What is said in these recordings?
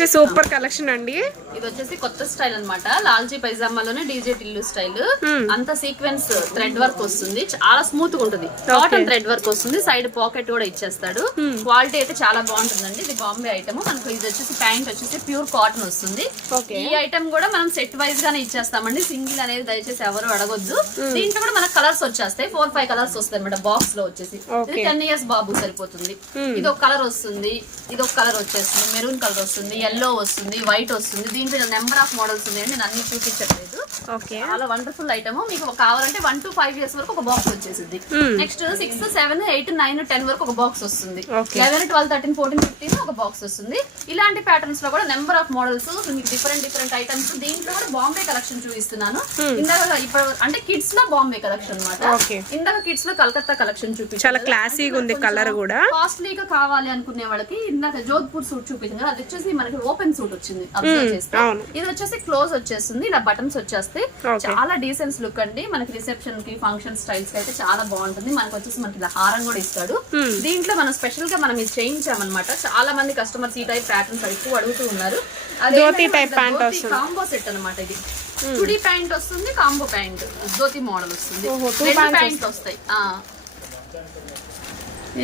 Next super collection అండి. ఇది వచ్చేసి కొత్త స్టైల్ అన్నమాట. లాల్జీ పైజామాలోనే డీజే టిల్లు స్టైల్. అంత సీక్వెన్స్ థ్రెడ్ వర్క్ వస్తుంది. చాలా స్మూత్గా ఉంటుంది కాటన్ థ్రెడ్ వర్క్ వస్తుంది. సైడ్ పాకెట్ కూడా ఇచ్చేస్తాడు. క్వాలిటీ అయితే చాలా బాగుంటుందండి. ఇది బాంబే ఐటమ్ మనకు ఇది వచ్చేసి ప్యాంట్ వచ్చేసి ప్యూర్ కాటన్ వస్తుంది. ఈ ఐటమ్ కూడా మనం సెట్ వైజ్ గానే ఇచ్చేస్తామండి. సింగిల్ అనేది దయచేసి ఎవరు అడగొద్దు. దీంట్లో కూడా మనకు కలర్స్ వచ్చేస్తాయి. ఫోర్ ఫైవ్ కలర్స్ వస్తాయి అనమాట బాక్స్లో వచ్చేసి. ఇది. టెన్ ఇయర్స్ బాబు సరిపోతుంది. ఇది ఒక కలర్ వస్తుంది. ఇది ఒక కలర్ వచ్చేస్తుంది. మెరూన్ కలర్ వస్తుంది. ఎల్లో వస్తుంది వైట్ వస్తుంది. దీంట్లో నెంబర్ ఆఫ్ మోడల్స్ ఉన్నాయండి నేను అన్ని చూపించట్లేదు. ఓకే చాలా వండర్ఫుల్ ఐటమ్ మీకు కావాలంటే వన్ టు ఫైవ్ ఇయర్స్ వరకు ఒక బాక్స్ వచ్చేసింది. Next six seven eight nine ten వరకు ఒక బాక్స్ వస్తుంది. Eleven twelve thirteen fourteen fifteen ఒక బాక్స్ వస్తుంది. ఇలాంటి ప్యాటర్న్స్లో కూడా నెంబర్ ఆఫ్ మోడల్స్ మీకు డిఫరెంట్ డిఫరెంట్ ఐటమ్స్ దీంట్లో కూడా బాంబే కలెక్షన్ చూపిస్తున్నాను. ఇందాక ఇప్పుడు అంటే కిడ్స్లో బాంబే కలెక్షన్ అనమాట. ఇందాక కిడ్స్లో కలకత్తా కలెక్షన్ చూపించాను చాలా క్లాసీగా ఉంది కలర్ కూడా. కాస్ట్లీగా కావాలి అనుకునే వాళ్ళకి ఇందాక జోధ్పూర్ సూట్ చూపించింది అది వచ్చేసి మనకి ఓపెన్ సూట్ వచ్చింది అబ్జర్వ్ చేస్తే. ఇది వచ్చేసి క్లోజ్ వచ్చేస్తుంది ఇలా బటన్స్ వచ్చేస్తే. చాలా డీసెన్స్ లుక్ అండి. మనకి రిసెప్షన్కి ఫంక్షన్ స్టైల్స్కి అయితే చాలా బాగుంటుంది. మనకి వచ్చేసి మనకి ఇలా హారం కూడా ఇస్తాడు. దీంట్లో మనం స్పెషల్గా మనం ఇది చేయించామన్నమాట. చాలా మంది కస్టమర్స్ ఈ టైప్ ప్యాటర్న్స్ ఎక్కువ అడుగుతూ ఉన్నారు. కాంబో సెట్ అన్నమాట ఇది. చుడి ప్యాంట్ వస్తుంది కాంబో ప్యాంట్. ధోతి మోడల్ వస్తుంది. రెండు ప్యాంట్లు వస్తాయి.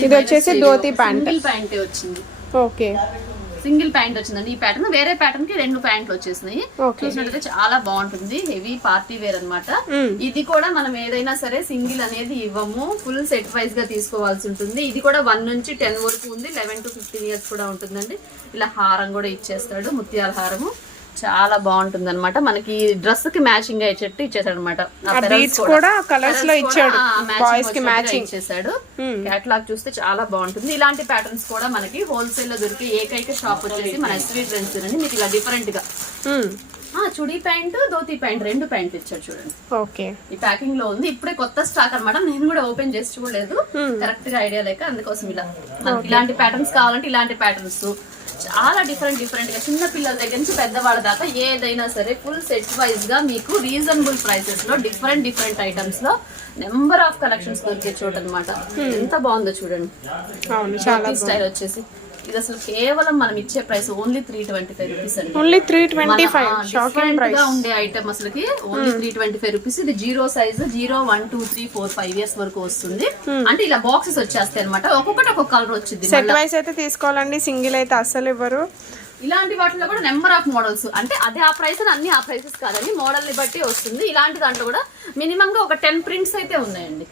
ఇది వచ్చేసి ధోతి ప్యాంట్ ప్యాంట్ వచ్చింది. ఓకే. సింగిల్ ప్యాంట్ వచ్చిందండి. ఈ ప్యాటర్న్ వేరే ప్యాటర్న్కి రెండు ప్యాంట్లు వచ్చేసినాయి. చూసినట్లయితే చాలా బాగుంటుంది. హెవీ పార్టీ వేర్ అన్నమాట. Mm. ఇది కూడా మనం ఏదైనా సరే సింగిల్ అనేది ఇవ్వము. ఫుల్ సెట్ వైజ్గా తీసుకోవాల్సి ఉంటుంది. ఇది కూడా వన్ నుంచి టెన్ వరకు ఉంది. లెవెన్ టు ఫిఫ్టీన్ ఇయర్స్ కూడా ఉంటుందండి. ఇలా హారం కూడా ఇచ్చేస్తాడు. ముత్యాల హారము. చాలా బాగుంటుంది అనమాట మనకి డ్రెస్కి మ్యాచింగ్ అయ్యేటట్టు ఇచ్చేసాడు అనమాట కూడా. లో ఇచ్చాడు. కి. ఇచ్చేసాడు. Hmm. కేటలాగ్ చూస్తే చాలా బాగుంటుంది. ఇలాంటి ప్యాటర్న్స్ కూడా మనకి హోల్సేల్లో దొరికే ఏకైక షాప్ వచ్చేసి మన ఎస్వీ ట్రెండ్స్ అండి మీకు ఇలా డిఫరెంట్గా. ఆ చుడీ ప్యాంట్ ధోతి ప్యాంట్ రెండు ప్యాంట్ ఇచ్చాడు చూడండి. ఓకే. ఈ ప్యాకింగ్లో ఉంది. ఇప్పుడే కొత్త స్టాక్ అన్నమాట. నేను కూడా ఓపెన్ చేసి చూడలేదు. కరెక్ట్గా ఐడియా లేక అందుకోసం ఇలా. మనకి ఇలాంటి ప్యాటర్న్స్ కావాలంటే ఇలాంటి ప్యాటర్న్స్ చాలా డిఫరెంట్ డిఫరెంట్గా చిన్న పిల్లల దగ్గర నుంచి పెద్దవాళ్ళ దాకా ఏదైనా సరే ఫుల్ సెట్ వైజ్గా మీకు రీజనబుల్ ప్రైసెస్లో డిఫరెంట్ డిఫరెంట్ ఐటమ్స్లో నెంబర్ ఆఫ్ కలెక్షన్స్ దొరికే చోట అనమాట ఎంత బాగుందో చూడండి. స్టైల్ వచ్చేసి. ఇది అసలు కేవలం మనం ఇచ్చే price only three twenty five rupees అండి only three twenty five shocking ప్రైస్గా ఉండే ఐటమ్ అసలుకి only three twenty five rupees ఇది zero size zero one two three four five years వరకు వస్తుంది. అంటే ఇలా బాక్సెస్ వచ్చేస్తాయి అనమాట ఒక్కొక్కటి ఒక్కొక్క కలర్ వచ్చింది సెట్ వైస్ అయితే తీసుకోవాలండి సింగిల్ అయితే అస్సలు ఇవ్వరు. ఇలాంటి వాటిలో కూడా నెంబర్ ఆఫ్ మోడల్స్ అంటే అదే ఆ ప్రైస్ అన్ని ఆ ప్రైసెస్ కాదండి. మోడల్ని బట్టి వస్తుంది. ఇలాంటి దాంట్లో కూడా మినిమం గా ఒక టెన్ ప్రింట్స్ అయితే ఉన్నాయండి.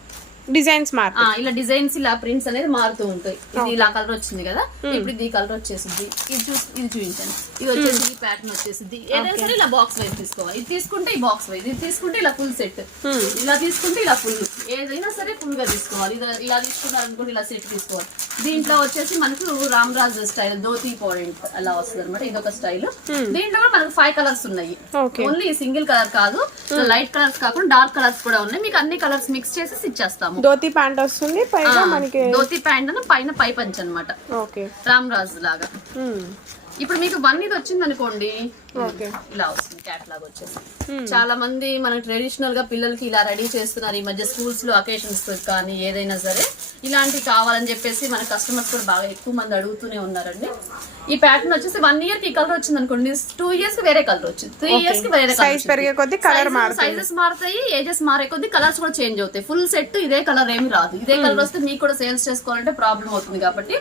డిజైన్స్ మార్ ఆ, ఇలా డిజైన్స్ ఇలా ప్రింట్స్ అనేది మారుతూ ఉంటాయి. ఇది ఇలా కలర్ వచ్చింది కదా ఇప్పుడు ఇది కలర్ వచ్చేసింది ఇది చూసి ఇది చూపించండి. ఇది వచ్చేసి ఈ ప్యాటర్న్ వచ్చేసింది ఏదైనా సరే ఇలా బాక్స్ వైజ్ తీసుకోవాలి. ఇది తీసుకుంటే ఈ బాక్స్ వైజ్ ఇది తీసుకుంటే ఇలా ఫుల్ సెట్ ఇలా తీసుకుంటే ఇలా ఫుల్ ఏదైనా సరే ఫుల్గా తీసుకోవాలి. ఇది ఇలా తీసుకున్నారు అనుకోండి ఇలా సెట్ తీసుకోవాలి. దీంట్లో వచ్చేసి మనకు రామ్ రాజ్ స్టైల్ ధోతి పాయింట్ అలా వస్తుంది అనమాట ఇది ఒక స్టైల్ దీంట్లో కూడా మనకు ఫైవ్ కలర్స్ ఉన్నాయి. ఓన్లీ సింగిల్ కలర్ కాదు. లైట్ కలర్స్ కాకుండా డార్క్ కలర్స్ కూడా ఉన్నాయి. మీకు అన్ని కలర్స్ మిక్స్ చేసి ఇచ్చేస్తాము ధోతి ప్యాంట్ వస్తుంది మనకి ధోతి ప్యాంట్ పైన పై పంచ్ అనమాట ఓకే రామ్ రాజ్ లాగా ఇప్పుడు మీకు వన్ ఇది వచ్చింది అనుకోండి ఇలా వస్తుంది క్యాట్లాగ్ వచ్చేసి. చాలా మంది మన ట్రెడిషనల్గా పిల్లలకి ఇలా రెడీ చేస్తున్నారు. ఈ మధ్య స్కూల్స్లో అకేషన్స్ కానీ ఏదైనా సరే ఇలాంటివి కావాలని చెప్పేసి మన కస్టమర్స్ కూడా బాగా ఎక్కువ మంది అడుగుతూనే ఉన్నారండి. ఈ ప్యాటర్న్ వచ్చేసి వన్ ఇయర్కి కలర్ వచ్చింది అనుకోండి టూ ఇయర్స్కి వేరే కలర్ వచ్చింది. త్రీ ఇయర్స్కి వేరే సైజ్ పెరిగే కొద్దీ కలర్ మారుతుంది. సైజెస్ మారుతాయి ఏజెస్ మారే కొద్ది కలర్స్ కూడా చేంజ్ అవుతాయి. ఫుల్ సెట్ ఇదే కలర్ ఏమి రాదు. ఇదే కలర్ వస్తే మీకు కూడా సేల్స్ చేసుకోవాలంటే ప్రాబ్లం అవుతుంది కాబట్టి.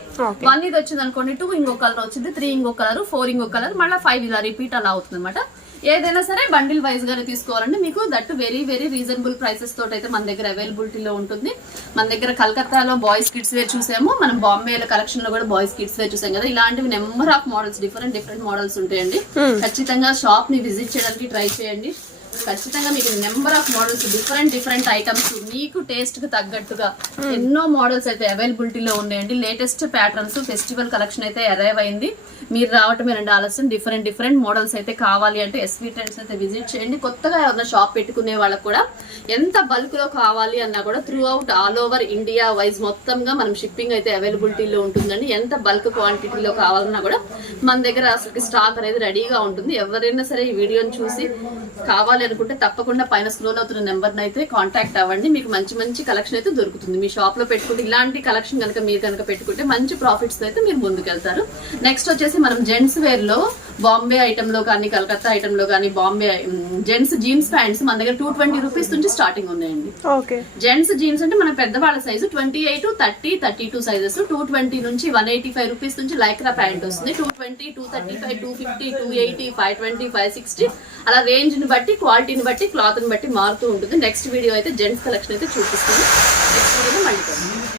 వన్ ఇది వచ్చింది అనుకోండి టూ ఇంకో కలర్ వచ్చింది త్రీ ఇంకో కలర్ ఫోర్ ఇంకో కలర్ మళ్ళీ ఫైవ్ ఇలా రిపీట్ అలా అవుతుంది అనమాట ఏదైనా సరే బండిల్ వైజ్ గానే తీసుకోవాలంటే మీకు that very very reasonable prices తోటి అయితే మన దగ్గర అవైలబిలిటీలో ఉంటుంది. మన దగ్గర కలకత్తాలో బాయ్స్ కిడ్స్ వేర్ చూసాము. మనం బాంబేలో కలెక్షన్లో కూడా బాయ్స్ కిడ్స్ వేర్ చూసాం కదా. ఇలాంటివి number of models different different models ఉంటాయండి. ఖచ్చితంగా షాప్ని విజిట్ చేయడానికి ట్రై చేయండి. ఖచ్చితంగా మీకు number of models different different items మీకు టేస్ట్కి తగ్గట్టుగా ఎన్నో మోడల్స్ అయితే అవైలబిలిటీలో ఉన్నాయండి. లేటెస్ట్ ప్యాటర్న్స్ ఫెస్టివల్ కలెక్షన్ అయితే అరైవ్ అయింది. మీరు రావటమే రెండు ఆలస్యం. డిఫరెంట్ డిఫరెంట్ మోడల్స్ అయితే కావాలి అంటే ఎస్వీ ట్రెండ్స్ అయితే విజిట్ చేయండి. కొత్తగా ఎవరైనా షాప్ పెట్టుకునే వాళ్ళకి కూడా ఎంత బల్క్లో కావాలి అన్నా కూడా throughout all over India wise మొత్తంగా మనం షిప్పింగ్ అయితే అవైలబిలిటీలో ఉంటుందండి. ఎంత బల్క్ క్వాంటిటీలో కావాలన్నా కూడా మన దగ్గర అసలు స్టాక్ అనేది రెడీగా ఉంటుంది. ఎవరైనా సరే ఈ వీడియోని చూసి కావాలి అనుకుంటే తప్పకుండా పైన స్క్రోల్ అవుతున్న నెంబర్ అయితే కాంటాక్ట్ అవ్వండి. మీకు మంచి మంచి కలెక్షన్ అయితే దొరుకుతుంది. మీ షాప్లో పెట్టుకుంటే ఇలాంటి కలెక్షన్ కనుక మీరు కనుక పెట్టుకుంటే మంచి ప్రాఫిట్స్ అయితే మీరు ముందుకెళ్తారు. నెక్స్ట్ వచ్చేసి మనం జెంట్స్ వేర్లో బాంబే ఐటమ్లో కానీ కలకత్తా ఐటమ్లో కానీ బాంబే జెంట్స్ జీన్స్ ప్యాంట్స్ మన దగ్గర టూ ట్వంటీ రూపీస్ నుంచి స్టార్టింగ్ ఉన్నాయండి. ఓకే. జెంట్స్ జీన్స్ అంటే మన పెద్దవాళ్ళ size twenty eight thirty thirty two sizes two twenty నుంచి వన్ ఎయిటీ ఫైవ్ రూపీస్ నుంచి లైక్రా ప్యాంట్ వస్తుంది. Two twenty two thirty five two fifty two eighty five twenty five sixty అలా రేంజ్ని బట్టి క్వాలిటీని బట్టి క్లాత్ని బట్టి మారుతూ ఉంటుంది. నెక్స్ట్ వీడియో అయితే జెంట్స్ కలెక్షన్ అయితే చూపిస్తుంది. నెక్స్ట్ వీడియో మళ్ళీ.